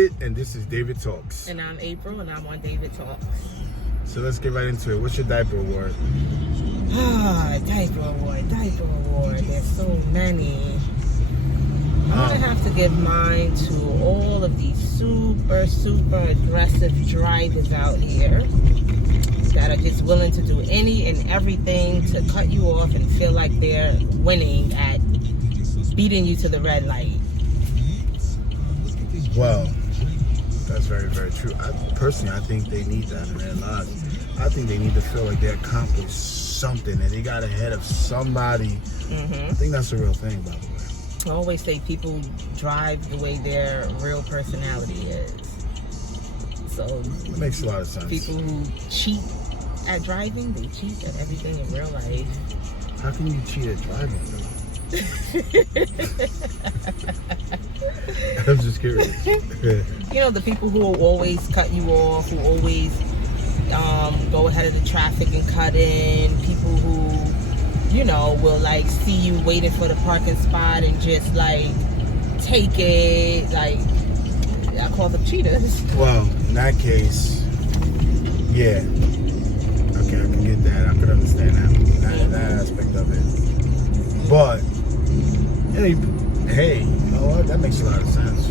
And this is David Talks. And I'm April, and I'm on David Talks. So let's get right into it. What's your diaper award? Diaper award. There's so many. I'm going to have to give mine to all of these super aggressive drivers out here that are just willing to do any and everything to cut you off and feel like they're winning at beating you to the red light. Well, that's very true. Personally, I think they need that in their lives. I think they need to feel like they accomplished something and they got ahead of somebody. I think that's a real thing, by the way. I always say people drive the way their real personality is. So it makes a lot of sense. People who cheat at driving, they cheat at everything in real life. How can you cheat at driving, though? I'm just curious. You know, the people who will always cut you off, who always go ahead of the traffic and cut in, people who, you know, will like see you waiting for the parking spot and just like take it. Like, I call them cheaters. Well, in that case, yeah. Okay, I can get that. I can understand that aspect of it. But hey, you know what? That makes a lot of sense.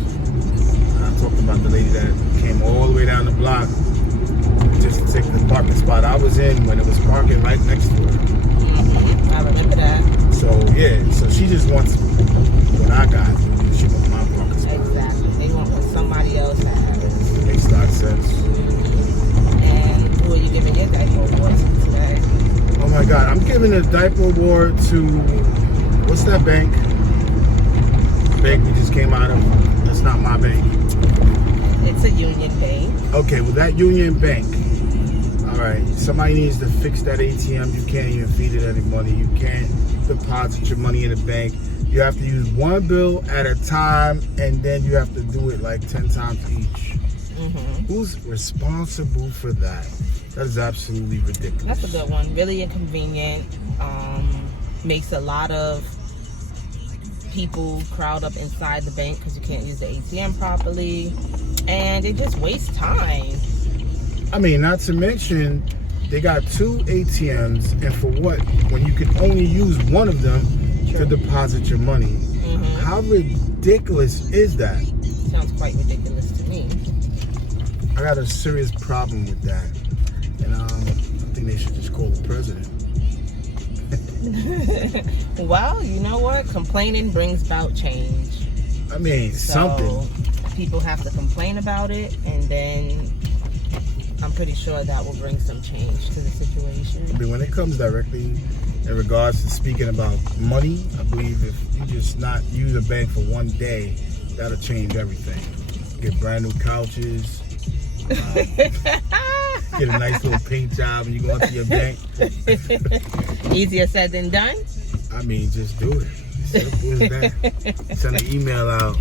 I talked about the lady that came all the way down the block just to take the parking spot I was in when it was parking right next to her. I remember that. So yeah, so she just wants what I got. She wants my parking spot. Exactly. They want what somebody else has. Makes a lot of sense. And who are you giving your diaper award to today? Oh my God, I'm giving a diaper award to, what's that bank? Bank we just came out of. That's not my bank. It's a Union Bank. Okay, well that Union Bank. All right, somebody needs to fix that ATM. You can't even feed it any money. You can't deposit your money in the bank. You have to use one bill at a time, and then you have to do it like 10 times each. Who's responsible for that? That is absolutely ridiculous. That's a good one. Really inconvenient. Makes a lot of people crowd up inside the bank because you can't use the ATM properly, and it just wastes time. I mean, not to mention they got 2 ATMs, and for what? When you can only use one of them to deposit your money. How ridiculous is that? Sounds quite ridiculous to me. I got a serious problem with that, and I think they should just call the president. Well, you know what? Complaining brings about change. I mean, something. People have to complain about it, and then I'm pretty sure that will bring some change to the situation. I mean, when it comes directly in regards to speaking about money, I believe if you just not use a bank for one day, that'll change everything. Get brand new couches. Get a nice little paint job when you go into your bank. Easier said than done. I mean, just do it. Simple as that. Send an email out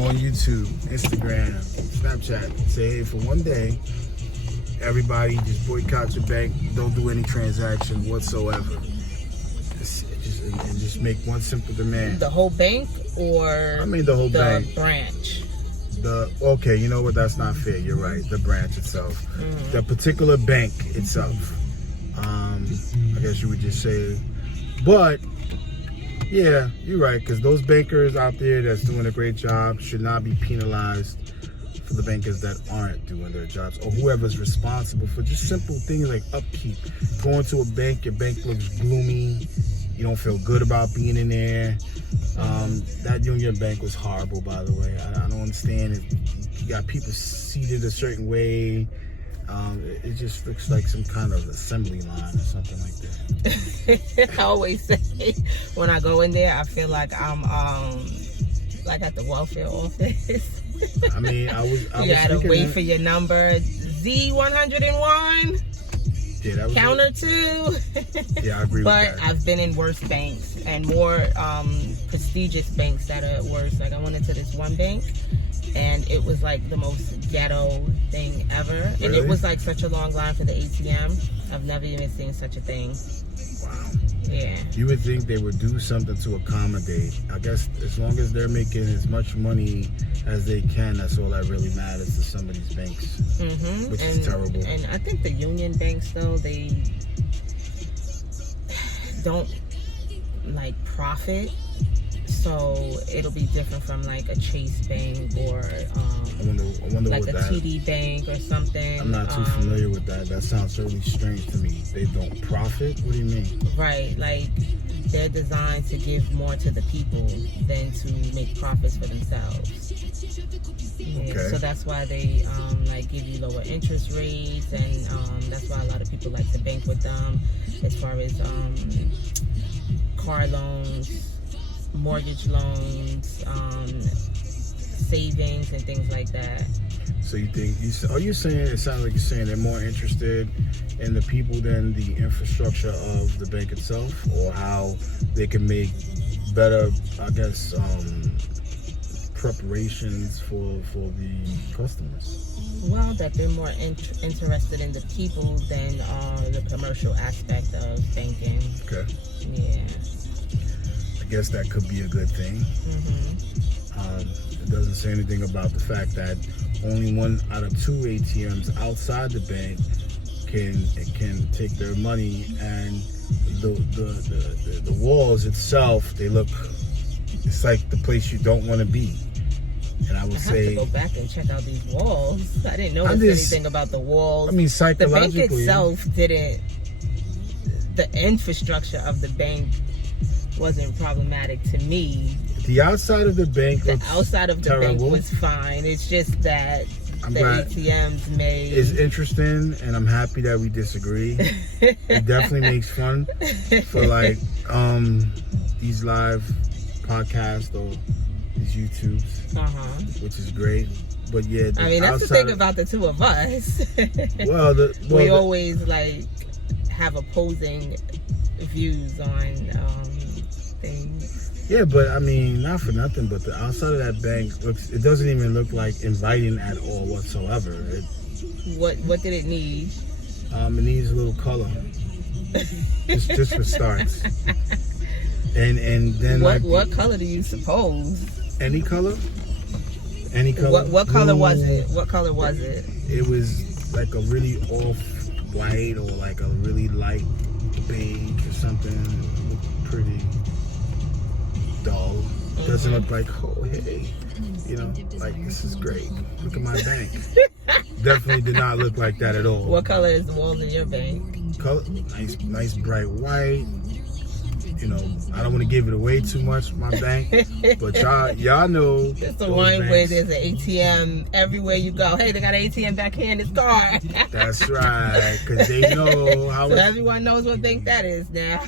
on YouTube, Instagram, Snapchat. Say, hey, for one day, everybody just boycott your bank. Don't do any transaction whatsoever. And just make one simple demand. The whole bank, or I mean the whole bank. The branch. Okay, you know what? That's not fair. You're right. The branch itself, the particular bank itself. I guess you would just say, but yeah, you're right. Because those bankers out there that's doing a great job should not be penalized for the bankers that aren't doing their jobs, or whoever's responsible for just simple things like upkeep. Going to a bank, your bank looks gloomy. You don't feel good about being in there. That Union Bank was horrible, by the way. I don't understand it. You got people seated a certain way. It just looks like some kind of assembly line or something like that. I always say when I go in there, I feel like I'm like at the welfare office. I mean, I was you gotta wait for your number. Z101. Yeah, that was counter 2. Yeah, I agree with that. But I've been in worse banks and more prestigious banks that are worse. Like I went into this one bank and it was like the most ghetto thing ever. Really? And it was like such a long line for the ATM. I've never even seen such a thing. Wow. Yeah. You would think they would do something to accommodate. I guess as long as they're making as much money as they can, that's all that really matters to some of these banks, which is terrible. And I think the Union banks, though, they don't like profit, so it'll be different from like a Chase Bank or I wonder like what a that. TD Bank or something. I'm not too familiar with that. That sounds really strange to me. They don't profit? What do you mean? Right, like they're designed to give more to the people than to make profits for themselves. Yeah, Okay. so that's why they like give you lower interest rates, and that's why a lot of people like to bank with them as far as car loans, mortgage loans, savings, and things like that. So you think are you saying it sounds like you're saying they're more interested in the people than the infrastructure of the bank itself, or how they can make better, I guess, preparations for the customers? Well, that they're more interested in the people than the commercial aspect of banking. Okay. Yeah. I guess that could be a good thing. It doesn't say anything about the fact that only 1 out of 2 ATMs outside the bank can take their money, and the walls itself, it's like the place you don't want to be. And I would say I have to go back and check out these walls. I didn't notice anything about the walls. I mean, the bank psychologically, itself didn't. The infrastructure of the bank wasn't problematic to me. the outside of the bank The looks outside of the terrible. bank was fine. It's just that I'm the glad ATMs made. It's interesting, and I'm happy that we disagree. It definitely makes fun for like these live podcasts or these YouTubes, which is great. But yeah, I mean, that's the thing about the two of us. We always like have opposing views on things. Yeah, but I mean, not for nothing, but the outside of that bank it doesn't even look like inviting at all whatsoever. What did it need? It needs a little color, just for starts. And then what color do you suppose? Any color? Any color? What color was it? What color was it? It was like a really off white or like a really light beige or something. It looked pretty dull. Doesn't look like, oh hey, like this is great. Look at my bank. Definitely did not look like that at all. What color is the walls in your bank? Color, nice bright white. I don't want to give it away too much, my bank, but y'all know. It's the one where there's an ATM everywhere you go. Hey, they got an ATM back here in this car. That's right, because they know how. So everyone knows what bank that is now.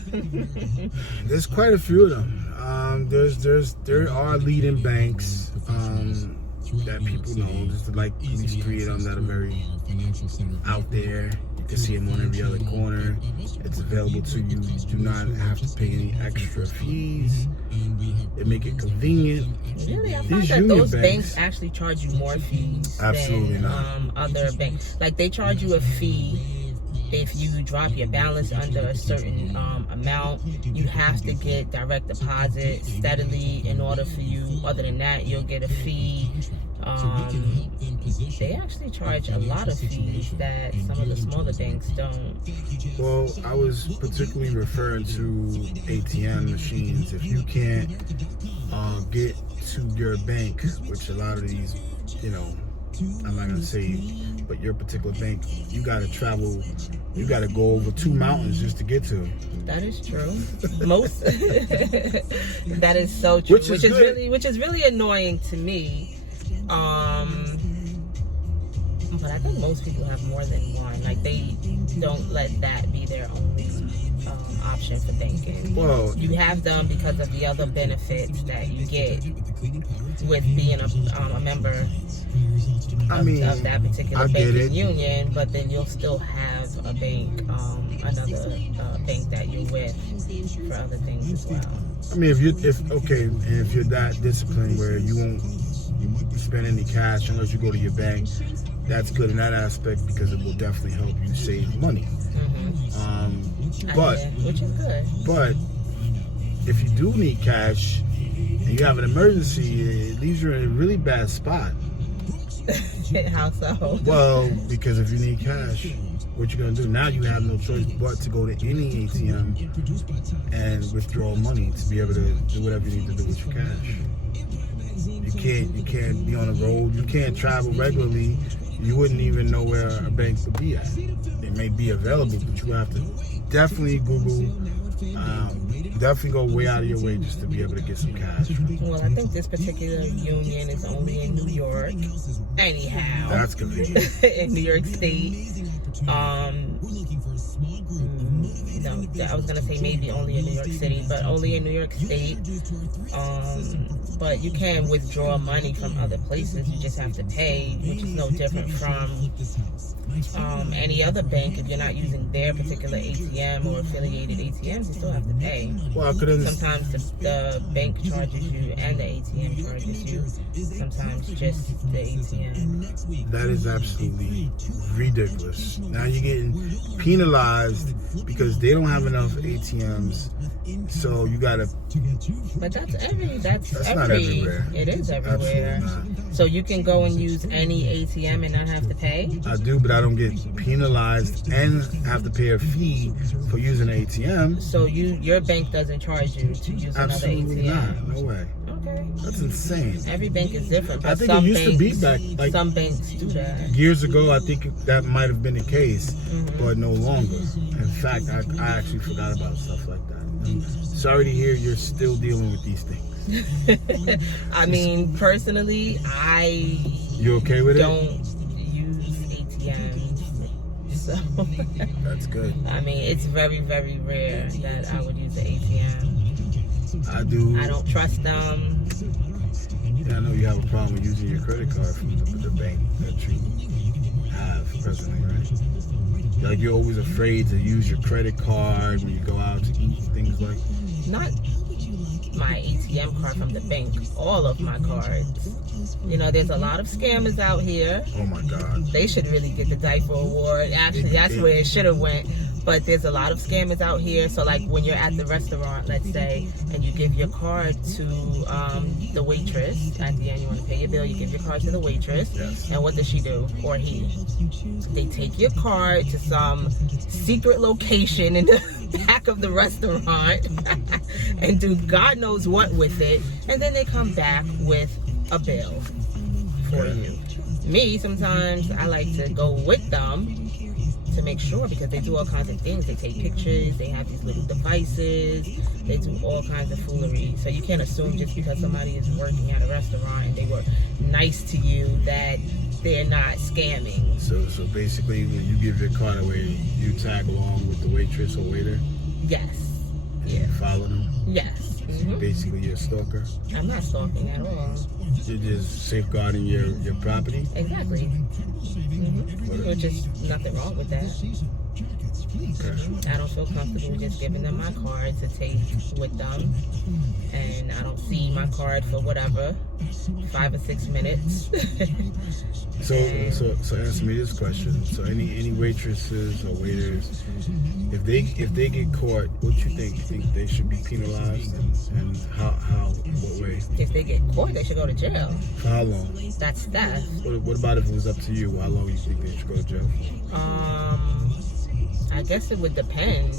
There's quite a few of them. There are leading banks that people know. Just like at least 3 of them that are very out there. You can see them on every other corner. It's available to you. You do not have to pay any extra fees. They make it convenient. Really, I find that those banks actually charge you more fees than other banks. Like they charge you a fee if you drop your balance under a certain amount. You have to get direct deposit steadily in order for you. Other than that, you'll get a fee. They actually charge a lot of fees that some of the smaller banks don't. Well, I was particularly referring to ATM machines. If you can't get to your bank, which a lot of these, I'm not going to say, but your particular bank, you got to travel, you got to go over 2 mountains just to get to it. That is true. Most, that is so true. Which is really annoying to me. But I think most people have more than one. Like they don't let that be their only option for banking. Well, you have them because of the other benefits that you get with being a member of that particular banking union. But then you'll still have a bank, another bank that you're with for other things as well. I mean, if you're that disciplined where you won't spend any cash unless you go to your bank, that's good in that aspect because it will definitely help you save money. But which is good. But if you do need cash and you have an emergency, it leaves you in a really bad spot. How so? Well, because if you need cash, what you gonna do? Now you have no choice but to go to any ATM and withdraw money to be able to do whatever you need to do with your cash. You can't be on the road. You can't travel regularly. You wouldn't even know where a bank would be at. It may be available, but you have to definitely Google. Definitely go way out of your way just to be able to get some cash. Well, I think this particular union is only in New York. Anyhow. That's convenient. In New York State. No, I was gonna say maybe only in New York City, but only in New York State. But you can withdraw money from other places. You just have to pay, which is no different from any other bank. If you're not using their particular ATM or affiliated ATMs, you still have to pay. Well, I couldn't. Sometimes the bank charges you and the ATM charges you. Sometimes just the ATM. That is absolutely ridiculous. Now you're getting penalized because they don't have enough ATMs, so you gotta. But that's not everywhere. It is everywhere. So you can go and use any ATM and not have to pay? I do, but I don't get penalized and have to pay a fee for using an ATM. So your bank doesn't charge you to use Absolutely another ATM? not. No way. Okay. That's insane. Every bank is different. But I think it used to be back like some banks do that. Years ago. I think that might have been the case, Mm-hmm. but no longer. In fact, I actually forgot about stuff like that. I'm sorry to hear you're still dealing with these things. I mean, personally, You okay with don't it? use ATMs. So That's good. I mean, it's very, very rare that I would use an ATM. I do. I don't trust them. Yeah, I know you have a problem with using your credit card from the bank that you have presently, right? Like you're always afraid to use your credit card when you go out to eat, things like. Not my ATM card from the bank, all of my cards. You know, there's a lot of scammers out here. Oh my God. They should really get the Diaper Award. Actually, that's where it should have went. But there's a lot of scammers out here. So like when you're at the restaurant, let's say, and you give your card to the waitress, at the end you want to pay your bill, you give your card to the waitress. Yes. And what does she do? Or he? They take your card to some secret location in the back of the restaurant and do God knows what with it. And then they come back with a bill for you. Me, sometimes I like to go with them to make sure, because they do all kinds of things. They take pictures, they have these little devices, they do all kinds of foolery. So you can't assume just because somebody is working at a restaurant and they were nice to you that they're not scamming. So basically, when you give your card away, you tag along with the waitress or waiter. Yes. And Yeah. you follow them. Yes. Mm-hmm. Basically, you're a stalker. I'm not stalking at all. You're just safeguarding your property. Exactly. Mm-hmm. Which is nothing wrong with that. Okay. I don't feel comfortable just giving them my card to take with them, and I don't see my card for whatever 5 or 6 minutes. So answer me this question. So any waitresses or waiters, if they get caught, what you think? You think they should be penalized, and how what way? If they get caught, they should go to jail. For how long? That's theft. What about if it was up to you? How long you think they should go to jail? I guess it would depend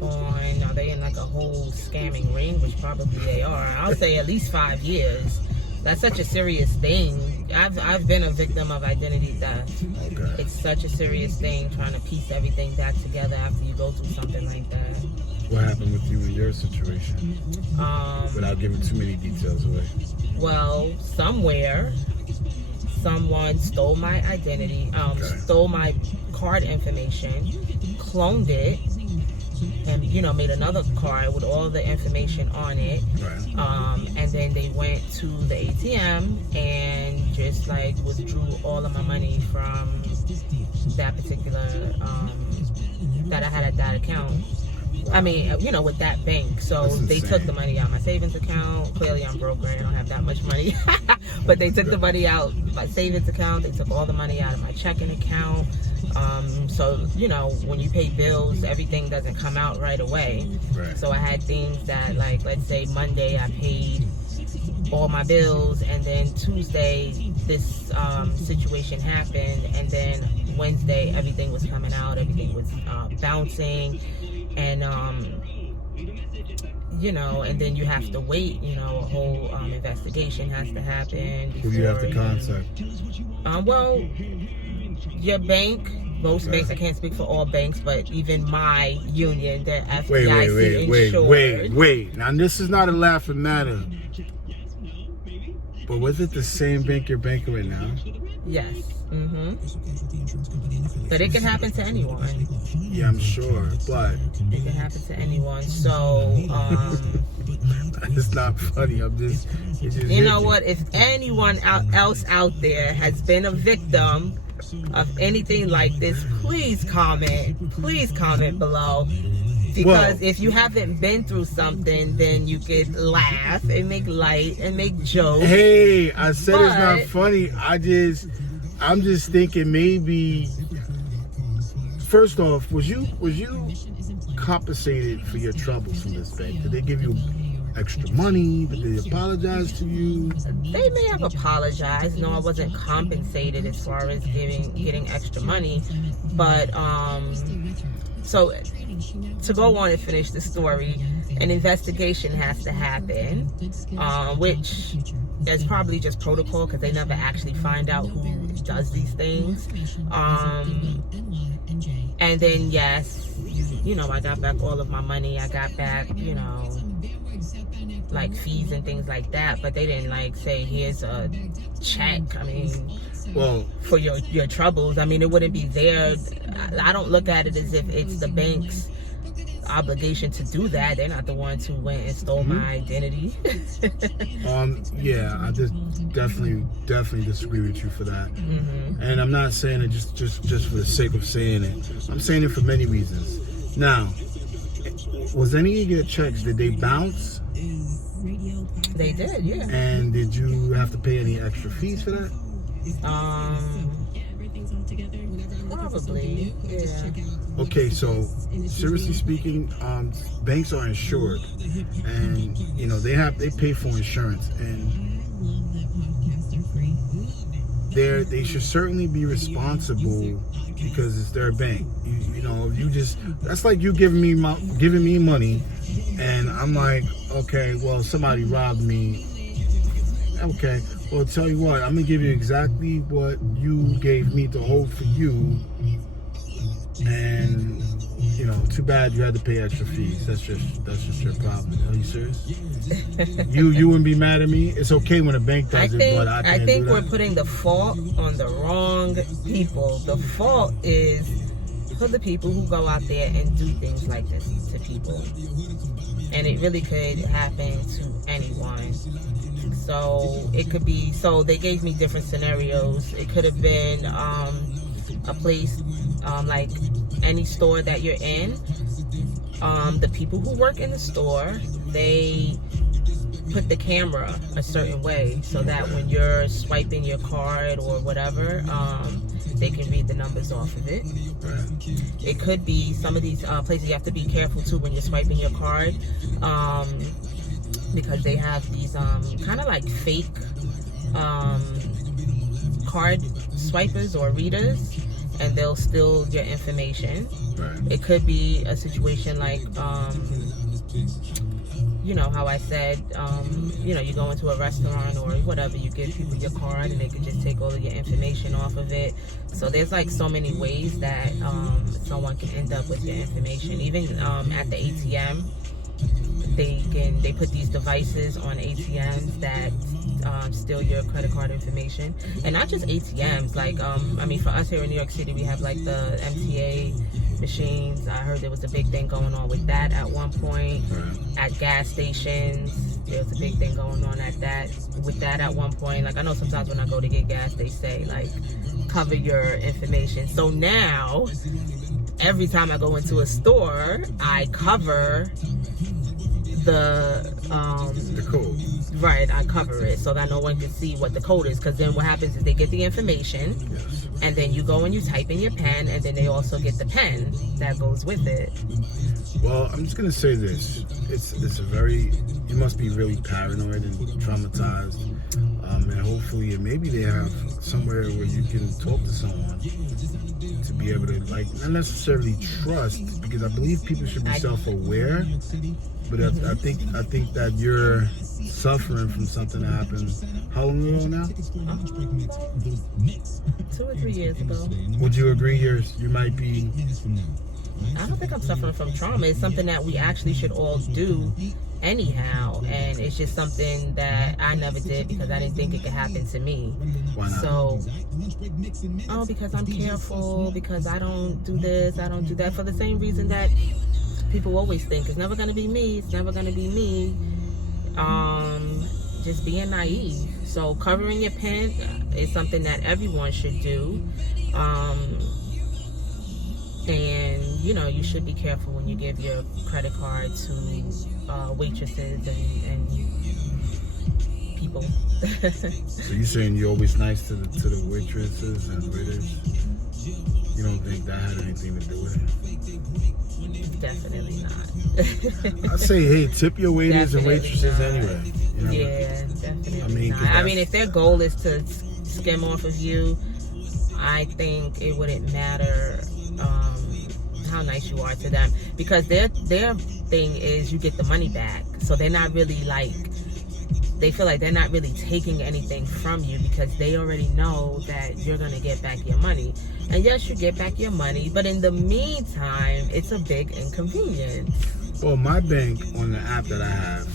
on, are they in like a whole scamming ring, which probably they are. I'll say at least 5 years. That's such a serious thing. I've been a victim of identity theft. Okay. It's such a serious thing, trying to piece everything back together after you go through something like that. What happened with you in your situation? Without giving too many details away. Well, somewhere, someone stole my identity, stole my card information, cloned it, and made another card with all the information on it. Right. And then they went to the ATM and just like withdrew all of my money from that particular that I had at that account. I mean, with that bank. So That's they insane. took the money out of my savings account. Clearly, I'm broke and I don't have that much money. But they took the money out of my savings account. They took all the money out of my checking account. So, when you pay bills, everything doesn't come out right away. Right. So I had things that, like, let's say Monday I paid all my bills, and then Tuesday this situation happened, and then Wednesday everything was coming out, everything was bouncing, and and then you have to wait, a whole investigation has to happen. Who do you have to contact? Well, your bank. Most banks, I can't speak for all banks, but even my union, the FDIC Wait. Now, this is not a laughing matter. But was it the same bank you're banking with now? Yes. But it can happen to anyone. Yeah, I'm sure. But it can happen to anyone. So, it's not funny. It just you know what? If anyone else out there has been a victim of anything like this, please comment below, because if you haven't been through something, then you could laugh and make light and make jokes. Hey, I said it's not funny. I'm just thinking maybe. First off, was you compensated for your troubles from this bank? Did they give you extra money? Did they apologize to you? They may have apologized. No, I wasn't compensated as far as getting extra money. But so to go on and finish the story, an investigation has to happen, which is probably just protocol, because they never actually find out who does these things. And then yes, I got back all of my money. I got back, like fees and things like that, but they didn't like say here's a check. I mean, well, for your troubles. I mean, it wouldn't be there. I don't look at it as if it's the bank's obligation to do that. They're not the ones who went and stole my identity. Yeah, I just definitely disagree with you for that. And I'm not saying it just for the sake of saying it. I'm saying it for many reasons. Now, was any of your checks, did they bounce? They did, yeah. And did you have to pay any extra fees for that? Probably, yeah. Okay, so seriously speaking, banks are insured, and they pay for insurance, and they should certainly be responsible because it's their bank. That's like you giving me money, and I'm like, okay, well, somebody robbed me. Okay, well, tell you what, I'm gonna give you exactly what you gave me to hold for you, and too bad you had to pay extra fees. That's just your problem. Are you serious? You wouldn't be mad at me? It's okay when a bank does it, but I can't think do that. we're putting the fault on the wrong people. The fault is for the people who go out there and do things like this to people, and it really could happen to anyone. So it could be, so they gave me different scenarios. It could have been a place like any store that you're in. The people who work in the store, they put the camera a certain way so that when you're swiping your card or whatever, they can read the numbers off of it. It could be some of these places you have to be careful too when you're swiping your card, because they have these kind of like fake card swipers or readers, and they'll steal your information. It could be a situation like how I said, you go into a restaurant or whatever, you give people your card and they can just take all of your information off of it. So there's like so many ways that someone can end up with your information. Even at the ATM, they put these devices on ATMs that steal your credit card information. And not just ATMs, like for us here in New York City, we have like the MTA machines. I heard there was a big thing going on with that at one point. At gas stations, there was a big thing going on with that at one point. Like, I know sometimes when I go to get gas, they say like cover your information. So now every time I go into a store, I cover the code. Right, I cover it so that no one can see what the code is. Because then what happens is they get the information, Yes. and then you go and you type in your pen, and then they also get the pen that goes with it. Well, I'm just gonna say this: it's a very, you must be really paranoid and traumatized, and hopefully, and maybe they have somewhere where you can talk to someone to be able to, like, not necessarily trust, because I believe people should be self-aware, but I think that you're suffering from something that happened. How long ago now? 2 or 3 years ago. Would you agree you might be? I don't think I'm suffering from trauma. It's something that we actually should all do anyhow, and it's just something that I never did because I didn't think it could happen to me. Why not? So, because I'm careful, because I don't do this, I don't do that, for the same reason that people always think it's never going to be me, it's never going to be me. Just being naive. So covering your pen is something that everyone should do. And you should be careful when you give your credit card to waitresses and people. So you're saying you're always nice to the waitresses and waiters? You don't think that had anything to do with it? Definitely not. I say, hey, tip your waiters and waitresses anyway. Yeah, definitely not. I mean, if their goal is to skim off of you, I think it wouldn't matter how nice you are to them, because their thing is you get the money back. So they're not really they feel like they're not really taking anything from you, because they already know that you're going to get back your money. And yes, you get back your money, but in the meantime, it's a big inconvenience. Well, my bank, on the app that I have,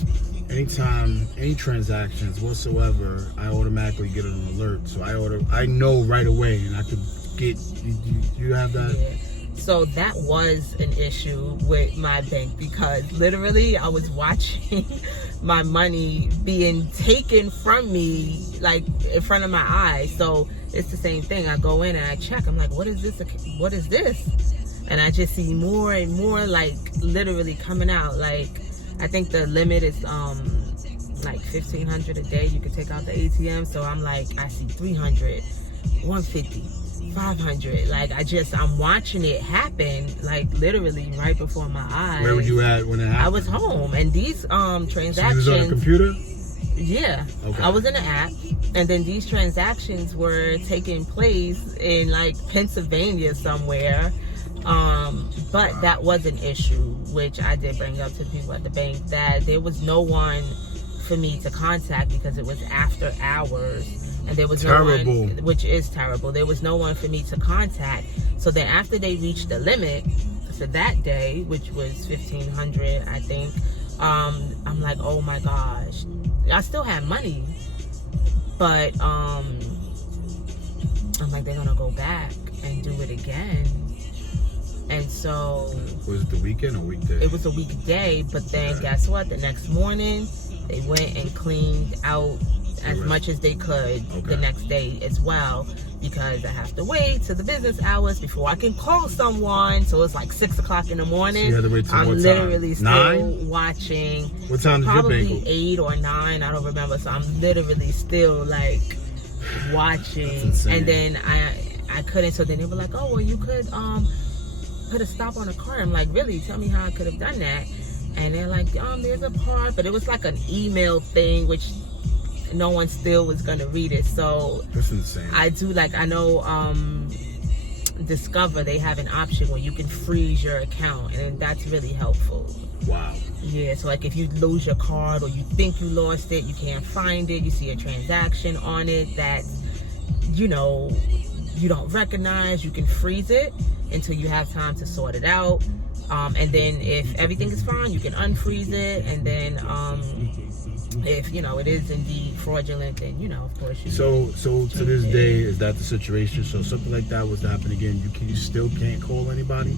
anytime, any transactions whatsoever, I automatically get an alert. So I know right away, and I could get, you have that? Yeah. So that was an issue with my bank, because literally I was watching my money being taken from me, like, in front of my eyes. So it's the same thing. I go in and I check. I'm like, what is this? What is this? And I just see more and more, like, literally coming out. Like, I think the limit is like $1,500 a day you can take out the ATM. So I'm like, I see 300, 150. 500. Like, I'm watching it happen, like, literally right before my eyes. Where were you at when it happened? I was home, and these transactions. So you was on a computer? Yeah. Okay. I was in an app, and then these transactions were taking place in, like, Pennsylvania somewhere. But that was an issue, which I did bring up to the people at the bank, that there was no one for me to contact because it was after hours. And there was no one, which is terrible. There was no one for me to contact. So then after they reached the limit for that day, which was $1,500, I think, I'm like, oh my gosh. I still had money, but I'm like, they're gonna go back and do it again. And so, was it the weekend or weekday? It was a weekday, but then guess what? The next morning, they went and cleaned out as much as they could the next day as well, because I have to wait to the business hours before I can call someone. So it's like 6 o'clock in the morning. So you had to wait till I'm literally still watching. What time did your bank open? 8 or 9, I don't remember. So I'm literally still, like, watching. And then I couldn't. So then they were like, oh, well, you could put a stop on a car. I'm like, really? Tell me how I could have done that. And they're like, there's a part, but it was like an email thing, which no one still was gonna read it. So that's insane. I know Discover, they have an option where you can freeze your account, and that's really helpful. Wow. Yeah, so like if you lose your card or you think you lost it, you can't find it, you see a transaction on it that you don't recognize, you can freeze it until you have time to sort it out. And then if everything is fine, you can unfreeze it, and then if it is indeed fraudulent, then of course you. So to this day, is that the situation? So something like that was to happen again, you still can't call anybody?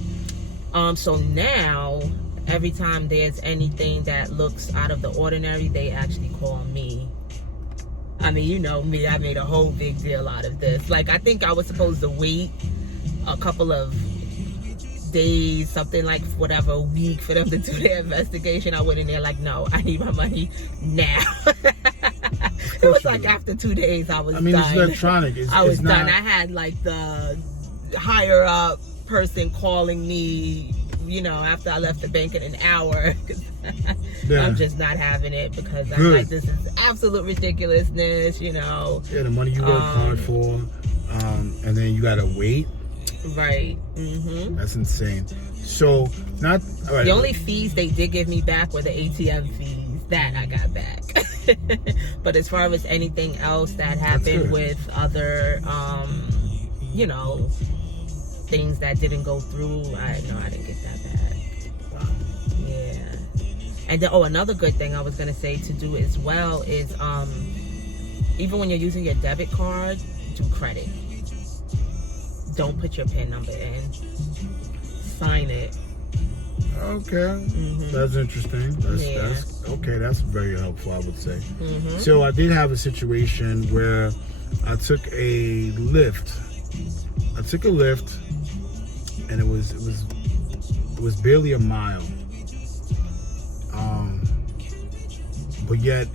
So now every time there's anything that looks out of the ordinary, they actually call me. I mean, you know me, I made a whole big deal out of this. Like, I think I was supposed to wait a couple of days, something like whatever, a week for them to do their investigation. I went in there like, no, I need my money now. It was like after 2 days, I was done. it's electronic. I was done. I had like the higher up person calling me, you know, after I left the bank in an hour. I'm just not having it because I'm like, this is absolute ridiculousness, you know. Yeah, the money you work hard for, and then you gotta wait. Right. Mm-hmm. That's insane. So, not all right. The only fees they did give me back were the ATM fees. That I got back. But as far as anything else that happened with other, you know, things that didn't go through, I didn't get that back. Wow. Yeah. And then, another good thing I was gonna say to do as well is, even when you're using your debit card, do credit. Don't put your PIN number in. Sign it. Okay. Mm-hmm. That's interesting. That's okay. That's very helpful, I would say. Mm-hmm. So I did have a situation where I took a lift. And it was barely a mile. But yet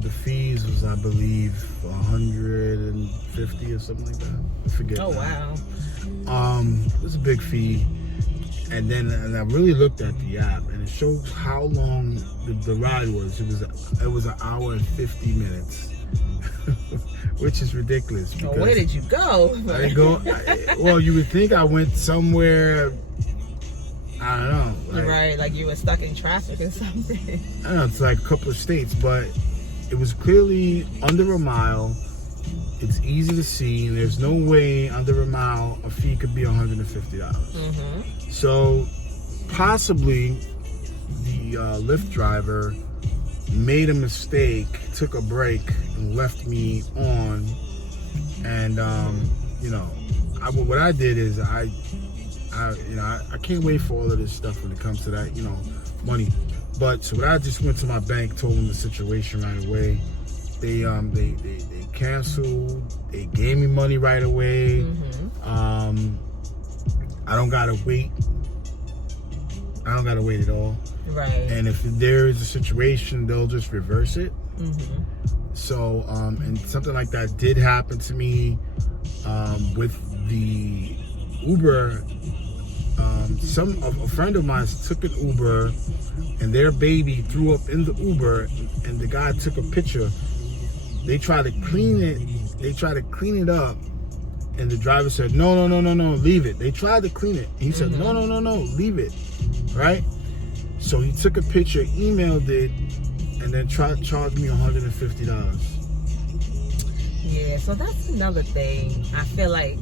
the fees was, I believe, $150 or something like that. I forget. Oh wow. It was a big fee. And I really looked at the app, and it shows how long the ride was. It was an hour and 50 minutes, which is ridiculous. Well, where did you go? I didn't go. Well, you would think I went somewhere. I don't know. Right, like you were stuck in traffic or something. I don't know. It's like a couple of states, but it was clearly under a mile. It's easy to see, and there's no way under a mile a fee could be $150. Mm-hmm. So possibly the Lyft driver made a mistake, took a break, and left me on. And you know, what I did is I can't wait for all of this stuff when it comes to that, you know, money. But so I just went to my bank, told them the situation right away. They canceled. They gave me money right away. Mm-hmm. I don't gotta wait. At all. Right. And if there is a situation, they'll just reverse it. Mm-hmm. So, and something like that did happen to me with the Uber. A friend of mine took an Uber, and their baby threw up in the Uber, and the guy took a picture. They tried to clean it up, and the driver said, no, leave it. They tried to clean it. He said, no, leave it. Right? So he took a picture, emailed it, and then charged me $150. Yeah, so that's another thing. I feel like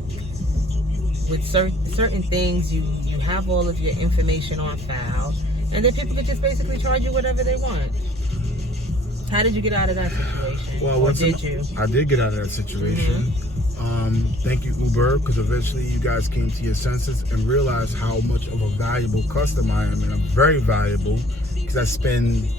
with certain things, you have all of your information on file, and then people can just basically charge you whatever they want. How did you get out of that situation? Well, or did you? I did get out of that situation. Thank you, Uber, because eventually you guys came to your senses and realized how much of a valuable customer I am. And I'm very valuable because I spend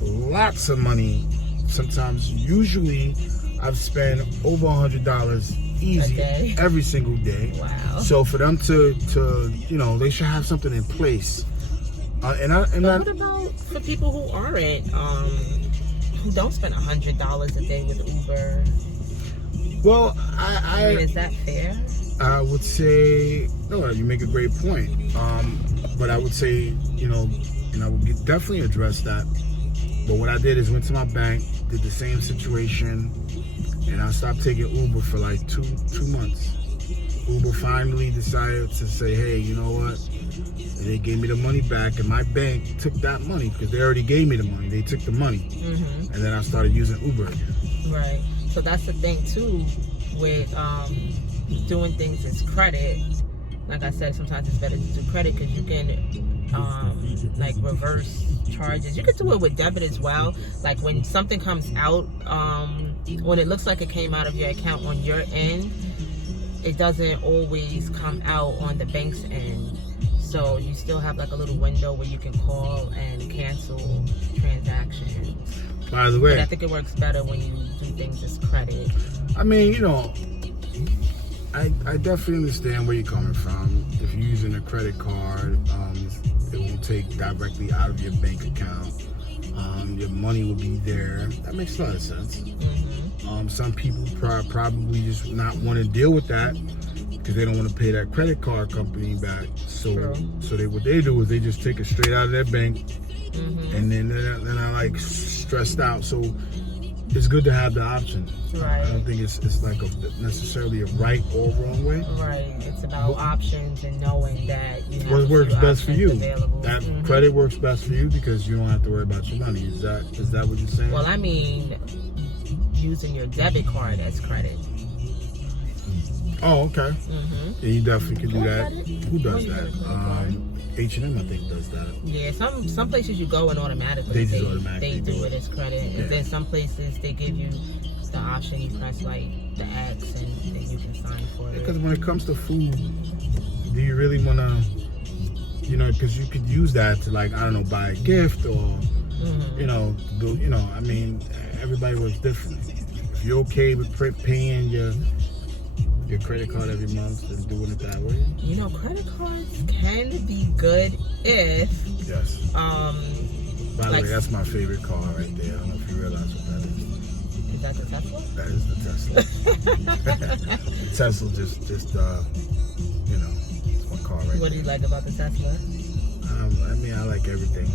lots of money. Sometimes, usually, I've spent over $100 easy every single day. Wow. So for them to you know, they should have something in place. What about for people who aren't, who don't spend $100 a day with Uber? Well, I mean, is that fair? I would say, no, you make a great point. But I would say, you know, and I would definitely address that. But what I did is went to my bank, did the same situation, and I stopped taking Uber for like two months. Uber finally decided to say, hey, you know what? And they gave me the money back, and my bank took that money because they already gave me the money. They took the money. Mm-hmm. And then I started using Uber again. Right. So that's the thing, too, with doing things as credit. Like I said, sometimes it's better to do credit because you can, like, reverse charges. You can do it with debit as well. Like, when something comes out, when it looks like it came out of your account on your end, it doesn't always come out on the bank's end. So you still have like a little window where you can call and cancel transactions. By the way, but I think it works better when you do things as credit. I mean, you know, I definitely understand where you're coming from. If you're using a credit card, it will take directly out of your bank account. Your money will be there. That makes a lot of sense. Mm-hmm. Some people probably just not want to deal with that because they don't want to pay that credit card company back. So what they do is they just take it straight out of their bank, Mm-hmm. and then they're not like stressed out. So it's good to have the option. Right. I don't think it's like necessarily a right or wrong way. Right. It's about options and knowing that you have What works best for you? available. That Mhm. credit works best for you because you don't have to worry about your money. Is that what you're saying? Well, I mean, using your debit card as credit. Oh, okay. Mm-hmm. Yeah, you definitely can do that. Credit? Who does Oh, you got a that? credit card. H&M, I think, does that. Yeah, some places you go and automatically They just automatically they do do it as credit, Yeah. and then some places they give you the option. You press like the X, and then you can sign for Because it. when it comes to food, do you really want to, because you could use that to, like, I don't know, buy a gift or, Mm-hmm. I mean, everybody works different. If you're okay with paying your credit card every month and doing it that way, Credit cards can be good if yes. By the like- way, that's my favorite car right there. I don't know if you realize what that is. is that the Tesla? That is the Tesla. The Tesla just it's my car right What do you like about the Tesla? I mean, I like everything.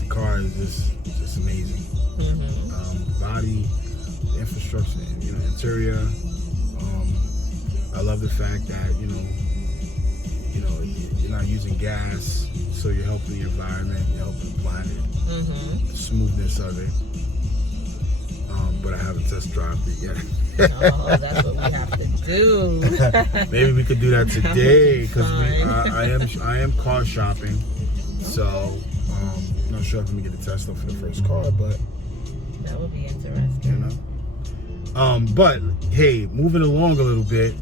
The car is just amazing. Mm-hmm. Body, infrastructure, interior. I love the fact that you're not using gas, so you're helping the environment, you're helping the planet, Mm-hmm. the smoothness of it. But I haven't test drove it yet. Oh, that's what we have to do. Maybe we could do that today because Fine. I am car shopping, so not sure if I'm gonna get a Tesla for the first car, but That would be interesting. But hey, moving along a little bit.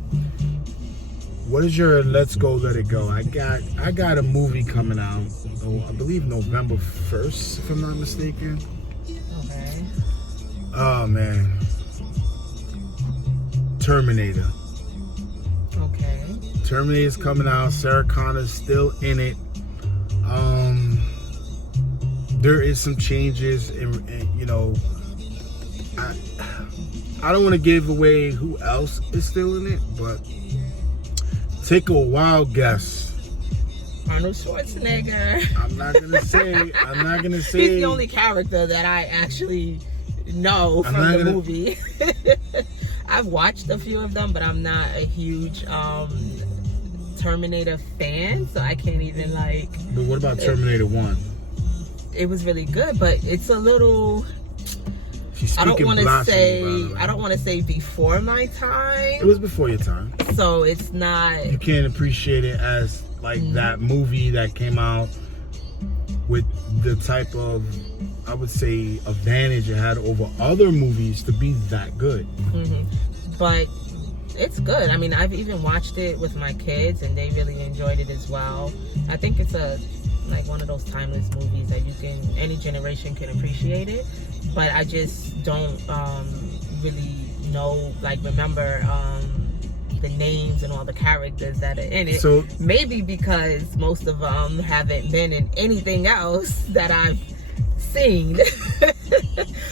What is your Let's Go Let It Go? I got a movie coming out. I believe November 1st, if I'm not mistaken. Okay. Oh man, Terminator. Okay. Terminator's coming out. Sarah Connor's still in it. There is some changes, and I don't want to give away who else is still in it, but take a wild guess. Arnold Schwarzenegger. I'm not gonna say. He's the only character that I actually know I'm from not the gonna- movie. I've watched a few of them, but I'm not a huge Terminator fan, so I can't even like. But what about Terminator 1? It was really good, but it's a little. She's I don't speaking want to blasphemy, say. by the way. I don't want to say before my time. It was before your time. So it's not. You can't appreciate it as like Mm. that movie that came out with the type of, I would say, advantage it had over other movies to be that good. Hmm. But it's good. I mean, I've even watched it with my kids, and they really enjoyed it as well. I think it's like one of those timeless movies that any generation can appreciate it. But I just don't really know, remember the names and all the characters that are in it. So Maybe because most of them haven't been in anything else that I've seen.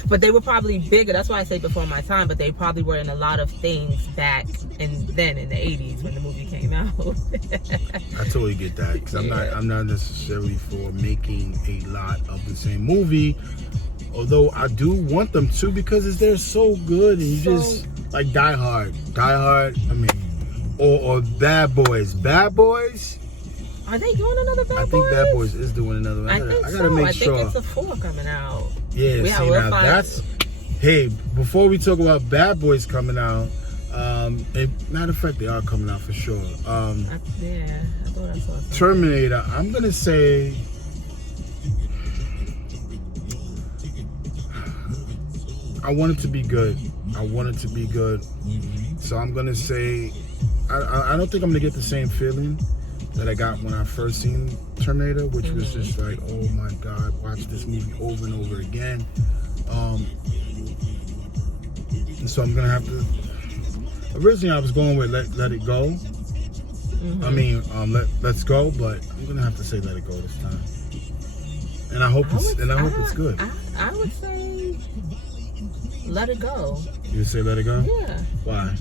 But they were probably bigger. That's why I say before my time. But they probably were in a lot of things back in the 80s when the movie came out. I totally get that because Yeah. I'm not necessarily for making a lot of the same movie. Although I do want them to because they're so good, and you just like Die Hard. I mean, or Bad Boys. Bad Boys. Are they doing another Bad I Boys? think Bad Boys is doing another one. I think I so. gotta make I sure. think it's a 4 coming out. Yeah, Yeah, see we'll now find- that's. Hey, before we talk about Bad Boys coming out, matter of fact, they are coming out for sure. I thought I saw something. Terminator. I'm gonna say. I want it to be good. So I'm gonna say, I don't think I'm gonna get the same feeling that I got when I first seen Terminator, which was just like, oh my God, watch this movie over and over again. And so I'm gonna have to Originally, I was going with Let It Go. Mm-hmm. I mean, Let's Go, but I'm gonna have to say Let It Go this time. And I hope it's good. I would say Let It Go. You would say Let It Go? Yeah. Why?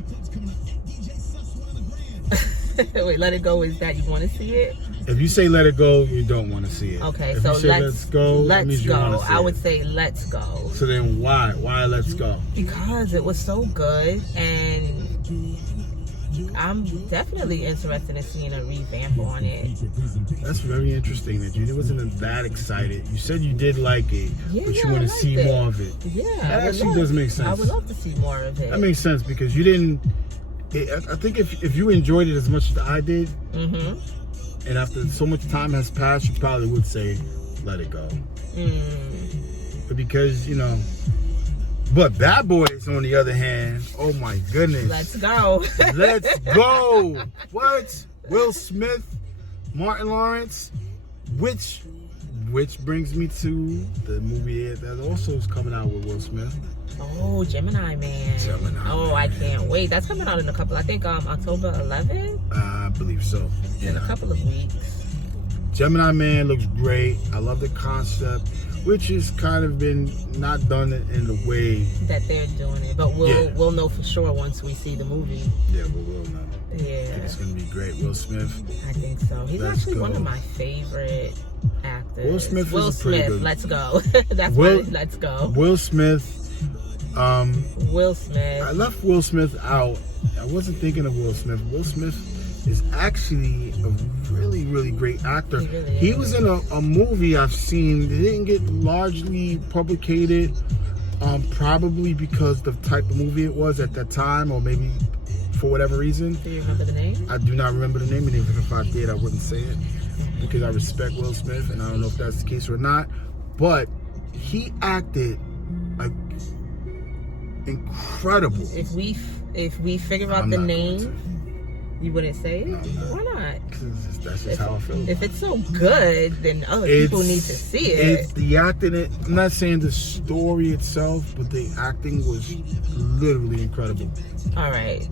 Wait, Let It Go is that you want to see it? If you say Let It Go, you don't want to see it. Okay, if so you say Let's Go, that means you want to see I would it. say Let's Go. So then why? Why Let's Go? Because it was so good, and I'm definitely interested in seeing a revamp on it. That's very interesting that you wasn't that excited. You said you did like it, but you want to see more of it. Yeah, That actually does make sense. I would love to see more of it. That makes sense because you didn't. I think if you enjoyed it as much as I did, Mm-hmm. and after so much time has passed, you probably would say, "Let It Go." But because but Bad Boys on the other hand, oh my goodness, Let's go. let's go. What? Will Smith, Martin Lawrence, which brings me to the movie that also is coming out with Will Smith. Oh, Gemini Man. I can't wait. That's coming out in a couple. I think October 11th. I believe so. In a couple of weeks. Gemini Man looks great. I love the concept, which has kind of been not done in the way that they're doing it. But we'll know for sure once we see the movie. Yeah, we will know. Yeah. I think it's gonna be great. Will Smith. I think so. He's actually one of my favorite actors. Will Smith is pretty good. Let's go. That's why Let's Go. Will Smith. Will Smith. I left Will Smith out. I wasn't thinking of Will Smith. Will Smith is actually a really, really great actor. He was in a movie I've seen. It didn't get largely publicated, probably because the type of movie it was at that time, or maybe for whatever reason. Do you remember the name? I do not remember the name, and even if I did, I wouldn't say it because I respect Will Smith, and I don't know if that's the case or not. But he acted like incredible. If we figure out the name, you wouldn't say it? No, why not? That's just how I feel. If it's so good, then other people need to see it. It's the acting. I'm not saying the story itself, but the acting was literally incredible. All right.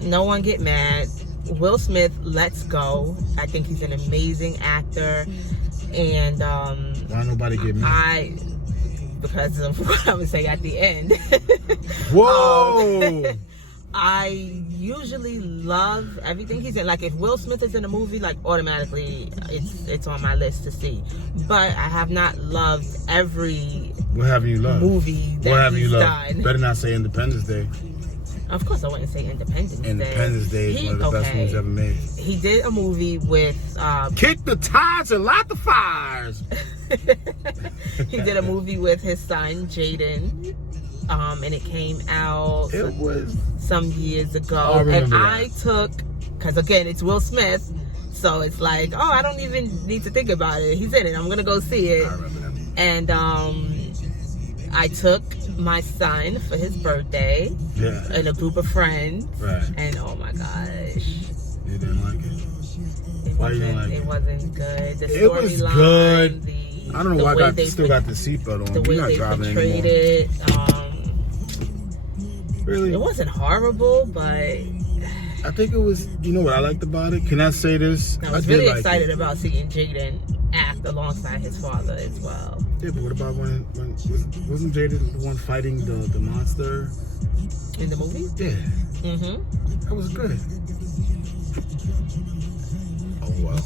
No one get mad. Will Smith, Let's Go. I think he's an amazing actor. And why nobody get mad? Because of what I would say at the end. Whoa! I usually love everything he's in. Like if Will Smith is in a movie, like automatically it's on my list to see. But I have not loved every What haven't you loved? Movie that what haven't he's you loved? done. Better not say Independence Day. Of course, I wouldn't say Independence Day. Independence Day is one of the best movies ever made. He did a movie with Kick the tires and light the fires. He did a movie with his son Jaden, and it came out some years ago. I took, because again it's Will Smith, so it's like, oh, I don't even need to think about it. He's in it. I'm gonna go see it. I remember that movie. And I took my son for his birthday, and a group of friends, and oh my gosh, you didn't like it. Why you didn't like it? It wasn't good. The it was storyline, good. I don't know why I still got the seatbelt on. The way they portrayed it, really, it wasn't horrible, but I think it was. You know what I liked about it? Can I say this? I was really excited about seeing Jaden act alongside his father as well. Yeah, but what about when wasn't Jaden the one fighting the monster in the movie? Yeah. That was good. Oh well.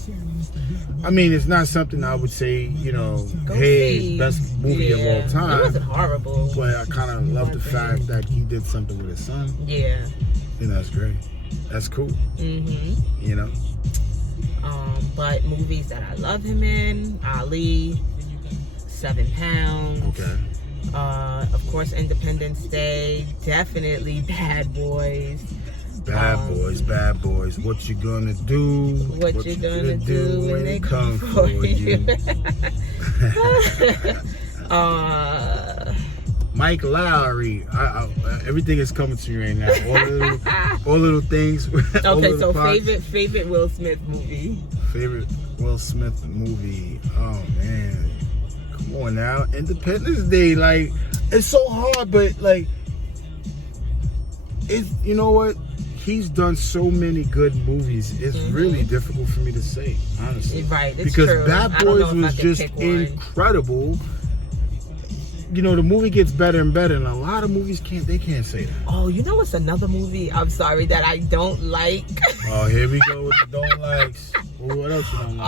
I mean, it's not something I would say, hey, best movie of all time. It wasn't horrible. But I kind of love the fact that he did something with his son. Yeah. That's great. That's cool. But movies that I love him in, Ali, 7 Pounds. Okay. Of course, Independence Day. Definitely Bad Boys. Bad boys. What you gonna do? What you gonna do when they come for you? Mike Lowry. Everything is coming to me right now. All little things. Okay, so favorite Will Smith movie. Favorite Will Smith movie. Oh man, come on now. Independence Day. Like, it's so hard, but like, you know what? he's done so many good movies. It's really difficult for me to say, honestly. Right, it's because true. Bad I don't know Boys if I was could just pick one. incredible. You know, the movie gets better and better, and a lot of movies can't say that. Oh, you know what's another movie, I'm sorry, that I don't like? Oh, here we go with the don't likes. Well, what else you don't like?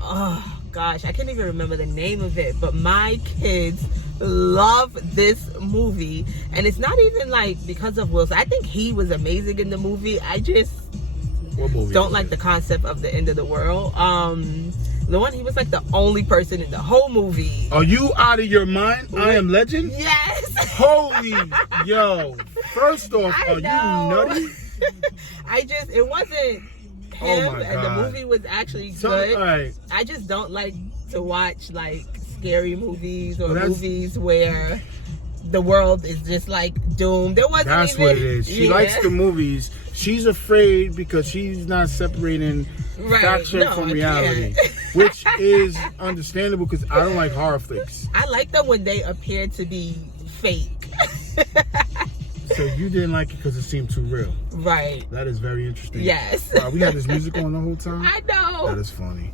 Oh gosh, I can't even remember the name of it, but my kids love this movie, and it's not even like because of Wilson. I think he was amazing in the movie. I just What movie? don't like the concept of the end of the world. The one he was like the only person in the whole movie. Are you out of your mind? I Am Legend? Yes. Holy, yo. First off, I are you know. nutty? It wasn't Oh him, my and the God. movie was actually So, good. all right. I just don't like to watch like scary movies or Well, that's- movies where the world is just like doomed. There wasn't That's even, what it is. She yeah. likes the movies. She's afraid because she's not separating Right. faction No, from I reality, can't. which is understandable because I don't like horror flicks. I like them when they appear to be fake. So you didn't like it because it seemed too real. Right. That is very interesting. Yes. Wow, we had this music on the whole time. I know. That is funny.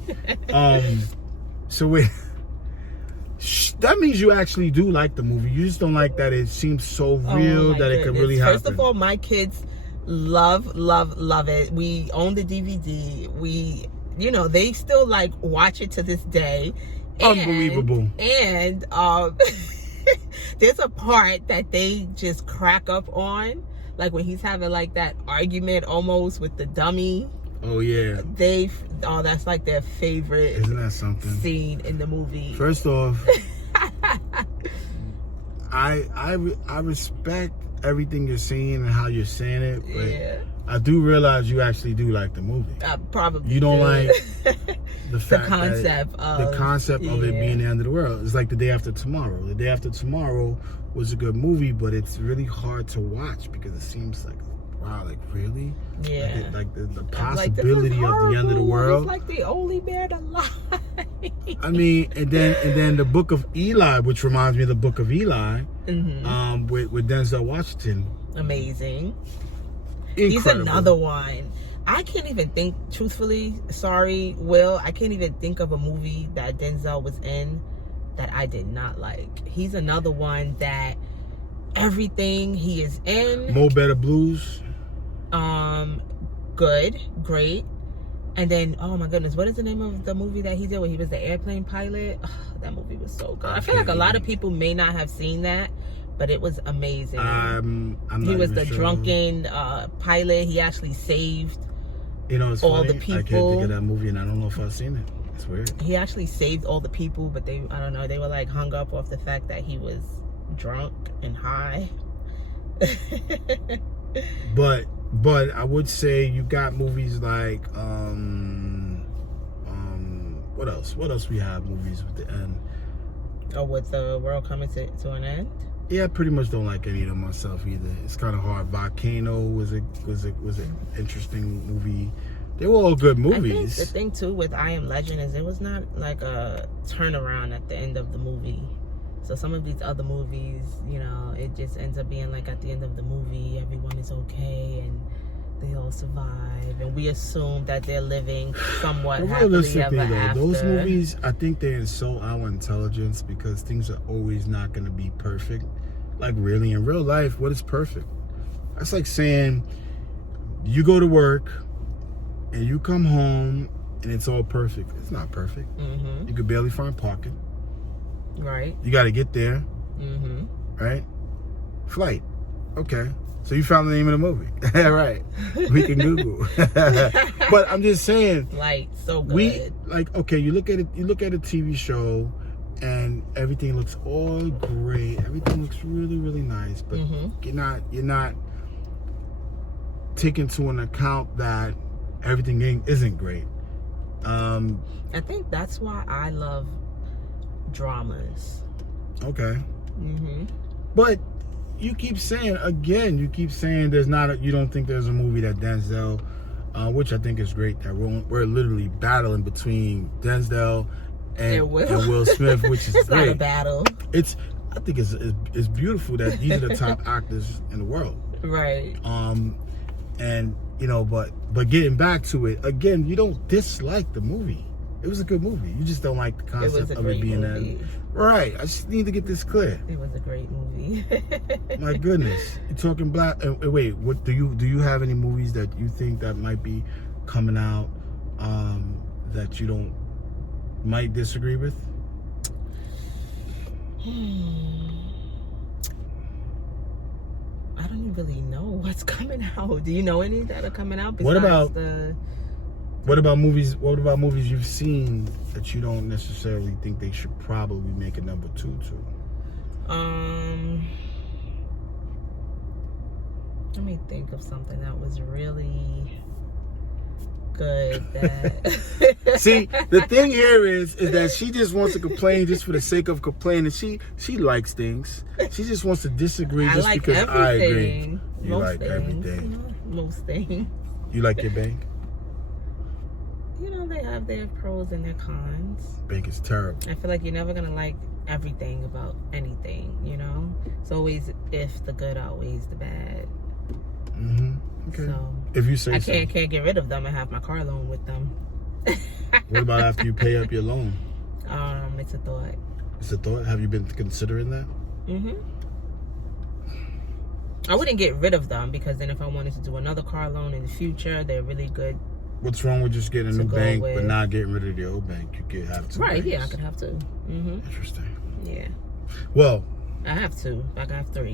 So wait. That means you actually do like the movie. You just don't like that it seems so real my that it could goodness. really happen. First of all, my kids love it. We own the DVD. They still like watch it to this day. Unbelievable. And there's a part that they just crack up on, like when he's having like that argument almost with the dummy. Oh yeah. That's like their favorite Isn't that something? scene in the movie. First off, I respect everything you're saying and how you're saying it, but Yeah. I do realize you actually do like the movie. I probably You don't do. like the fact concept that the concept of it yeah. being the end of the world. It's like The Day After Tomorrow. The Day After Tomorrow was a good movie, but it's really hard to watch because it seems like, wow, like really? Yeah. Like the Like, this is possibility of the end of the horrible. world. It's like the only man alive. I mean, and then the Book of Eli, which reminds me of the Book of Eli, Mhm. with Denzel Washington. Amazing. Incredible. He's another one. I can't even think, truthfully, sorry, Will, I can't even think of a movie that Denzel was in that I did not like. He's another one that everything he is in, Mo Better Blues. good, great. And then, oh my goodness, what is the name of the movie that he did where he was the airplane pilot? Oh, that movie was so good. I feel like a lot of people may not have seen that, but it was amazing. I'm not He was even the sure. drunken pilot. He actually saved. You know, it's all funny. the I can't people. think of that movie, and I don't know if I've seen it. It's weird. He actually saved all the people, but they were like hung up off the fact that he was drunk and high. But I would say you got movies like what else? What else we have movies with the end? Or with the world coming to an end. Yeah, I pretty much don't like any of them myself either. It's kind of hard. Volcano was an interesting movie. They were all good I think movies. the thing too with I Am Legend is it was not like a turnaround at the end of the movie. So some of these other movies, it just ends up being like at the end of the movie, everyone is okay and they all survive, and we assume that they're living somewhat But happily realistically, ever though, after. those movies, I think they insult our intelligence because things are always not going to be perfect. Like, really, in real life, what is perfect? That's like saying you go to work and you come home and it's all perfect. It's not perfect. Mm-hmm. You could barely find parking. Right. You got to get there, Mm-hmm. right? Flight. Okay. So you found the name of the movie. Right. We can Google. But I'm just saying, Like, so good. you look at a TV show and everything looks all great. Everything looks really, really nice, but Mm-hmm. you're not taking into an account that everything isn't great. I think that's why I love dramas. Okay. Mm-hmm. But you keep saying you don't think there's a movie that Denzel, which I think is great, that we're literally battling between Denzel and Will Smith, which is It's great. not a battle. I think it's beautiful that these are the top actors in the world. Right. And but getting back to it again, you don't dislike the movie. It was a good movie. You just don't like the concept of it being that. Right. I just need to get this clear. It was a great movie. My goodness, you're talking black. Wait, what do you have any movies that you think that might be coming out that you might disagree with? I don't really know what's coming out. Do you know any that are coming out? What about movies? What about movies you've seen that you don't necessarily think they should probably make a number 2 to? Let me think of something that was really good. That See, the thing here is that she just wants to complain just for the sake of complaining. She likes things. She just wants to disagree just like because everything. I agree. You Most like things, everything. Most things. You like your bank? They have their pros and their cons. Bank is terrible. I feel like you're never gonna like everything about anything. It's always if the good outweighs the bad. Okay. So if you say I so. can't get rid of them and have my car loan with them. What about after you pay up your loan? It's a thought. It's a thought. Have you been considering that? I wouldn't get rid of them because then if I wanted to do another car loan in the future, they're really good. What's wrong with just getting a new bank with. but not getting rid of the old bank? You could have 2 banks. Yeah, I could have 2. Interesting. Yeah. Well, I have 2. I could have 3.